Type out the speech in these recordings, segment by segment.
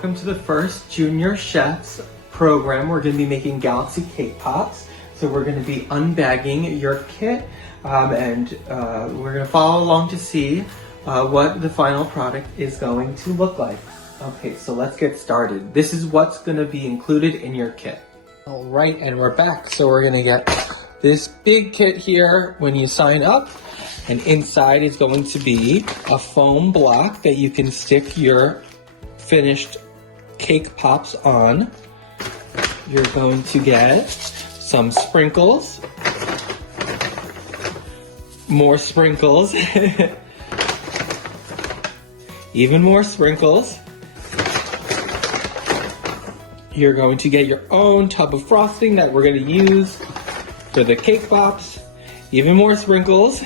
welcome to the first Junior Chefs program. We're going to be making Galaxy Cake Pops. So we're going to be unbagging your kit and we're going to follow along to see what the final product is going to look like. Okay, so let's get started. This is what's going to be included in your kit. All right, and we're back. So we're going to get this big kit here when you sign up. And inside is going to be a foam block that you can stick your finished cake pops on. You're going to get some sprinkles, more sprinkles, even more sprinkles. You're going to get your own tub of frosting that we're going to use for the cake pops, even more sprinkles.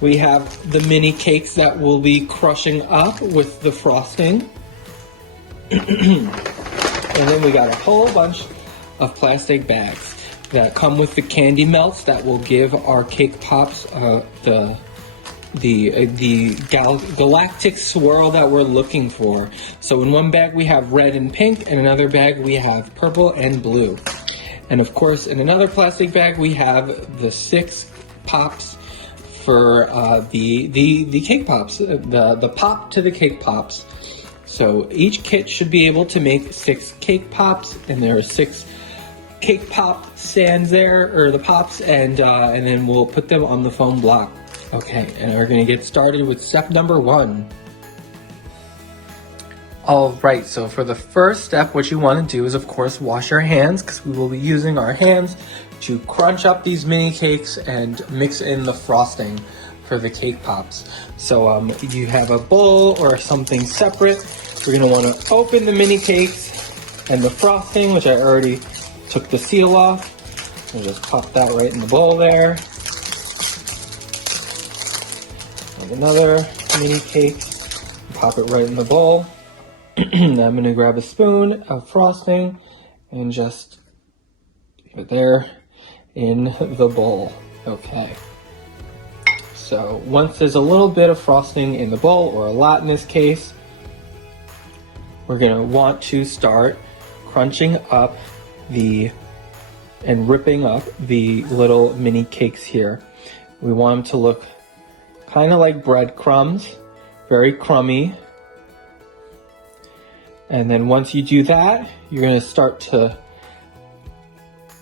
We have the mini cakes that we'll be crushing up with the frosting. And then we got a whole bunch of plastic bags that come with the candy melts that will give our cake pops the galactic swirl that we're looking for. So in one bag we have red and pink, and another bag we have purple and blue. And of course in another plastic bag we have the 6 pops for the cake pops, the pop to the cake pops. So each kit should be able to make 6 cake pops, and there are 6 cake pop stands there, or the pops, and then we'll put them on the foam block. Okay, and we're gonna get started with step number 1. All right, so for the first step, what you want to do is, of course, wash your hands, because we will be using our hands to crunch up these mini cakes and mix in the frosting for the cake pops. So you have a bowl or something separate. You're going to want to open the mini cakes and the frosting, which I already took the seal off. I'll just pop that right in the bowl there. And another mini cake, pop it right in the bowl. Now I'm going to grab a spoon of frosting and just leave it there in the bowl. Okay. So once there's a little bit of frosting in the bowl, or a lot in this case, we're going to want to start crunching up and ripping up the little mini cakes here. We want them to look kind of like breadcrumbs, very crummy. And then once you do that, you're going to start to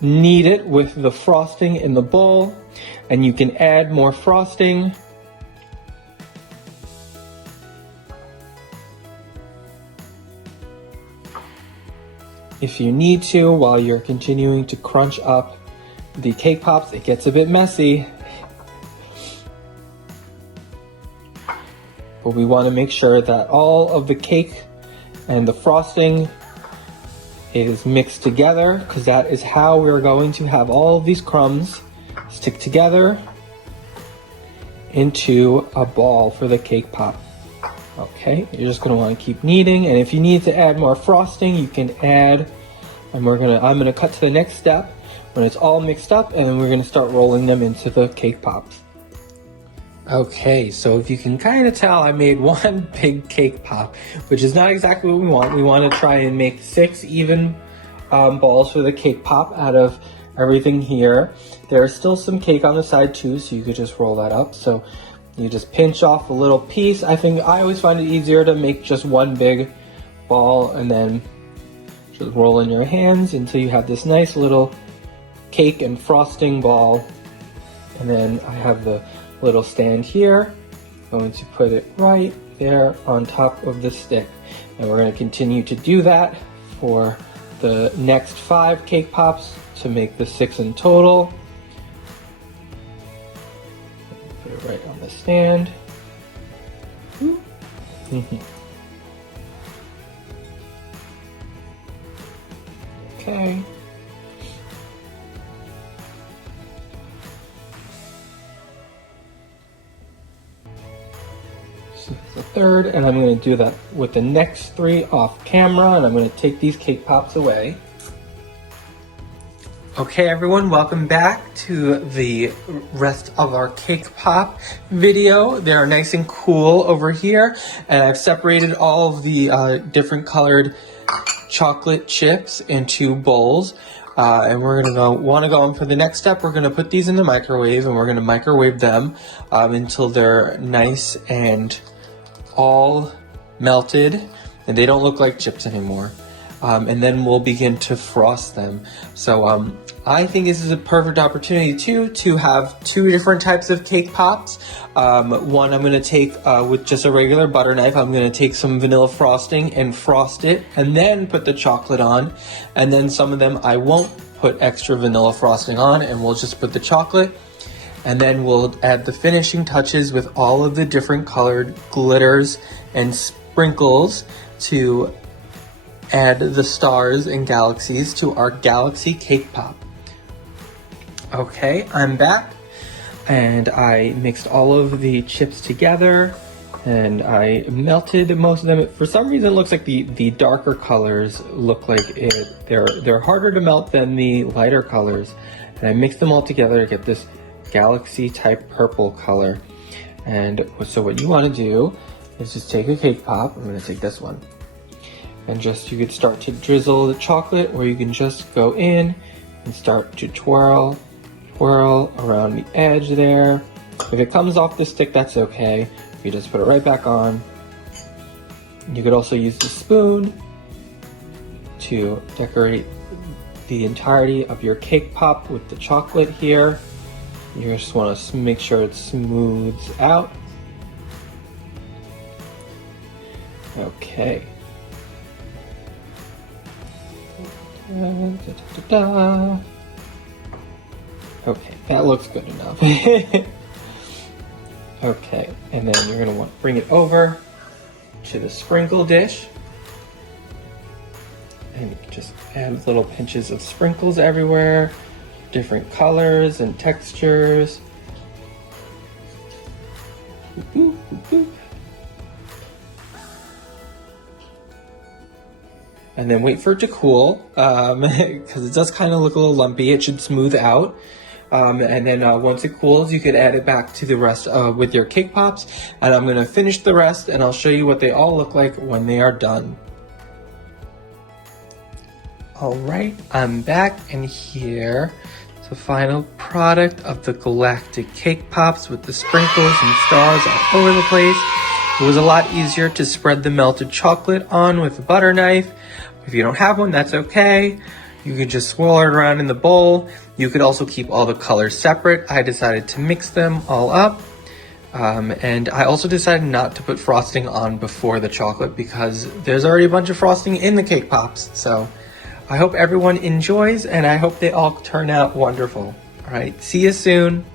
knead it with the frosting in the bowl, and you can add more frosting. If you need to, while you're continuing to crunch up the cake pops, it gets a bit messy. But we want to make sure that all of the cake and the frosting is mixed together, because that is how we're going to have all of these crumbs stick together into a ball for the cake pop. Okay, you're just going to want to keep kneading, and if you need to add more frosting, you can add. And I'm gonna cut to the next step when it's all mixed up, and then we're gonna start rolling them into the cake pops. Okay, so if you can kind of tell, I made one big cake pop, which is not exactly what we want. We want to try and make 6 even balls for the cake pop out of everything here. There's still some cake on the side too, so you could just roll that up. So you just pinch off a little piece. I always find it easier to make just one big ball and then just roll in your hands until you have this nice little cake and frosting ball. And then I have the little stand here. I'm going to put it right there on top of the stick. And we're going to continue to do that for the next 5 cake pops to make the 6 in total. Put it right on the stand. Okay. So the third, and I'm going to do that with the next 3 off camera, and I'm going to take these cake pops away. Okay everyone, welcome back to the rest of our cake pop video. They're nice and cool over here, and I've separated all of the different colored chocolate chips into bowls. And we're gonna want to go on for the next step. We're gonna put these in the microwave, and we're gonna microwave them until they're nice and all melted and they don't look like chips anymore. And then we'll begin to frost them. So I think this is a perfect opportunity to have two different types of cake pops. One I'm gonna take with just a regular butter knife. I'm gonna take some vanilla frosting and frost it and then put the chocolate on. And then some of them I won't put extra vanilla frosting on, and we'll just put the chocolate. And then we'll add the finishing touches with all of the different colored glitters and sprinkles to add the stars and galaxies to our galaxy cake pop. Okay, I'm back, and I mixed all of the chips together and I melted most of them. For some reason it looks like the darker colors look like they're harder to melt than the lighter colors, and I mixed them all together to get this galaxy type purple color. And so what you want to do is just take a cake pop. I'm going to take this one, and just you could start to drizzle the chocolate, or you can just go in and start to twirl around the edge there. If it comes off the stick, that's okay. You just put it right back on. You could also use the spoon to decorate the entirety of your cake pop with the chocolate here. You just want to make sure it smooths out. Okay. Okay, that looks good enough. Okay, and then you're gonna want to bring it over to the sprinkle dish, and you can just add little pinches of sprinkles everywhere, different colors and textures. Boop, boop, boop. And then wait for it to cool, because it does kind of look a little lumpy. It should smooth out. And then once it cools, you could add it back to the rest with your cake pops. And I'm gonna finish the rest, and I'll show you what they all look like when they are done. All right, I'm back, and here is the final product of the galactic cake pops with the sprinkles and stars all over the place. It was a lot easier to spread the melted chocolate on with a butter knife. If you don't have one, that's okay. You can just swirl it around in the bowl. You could also keep all the colors separate. I decided to mix them all up. And I also decided not to put frosting on before the chocolate because there's already a bunch of frosting in the cake pops. So I hope everyone enjoys, and I hope they all turn out wonderful. All right, see you soon.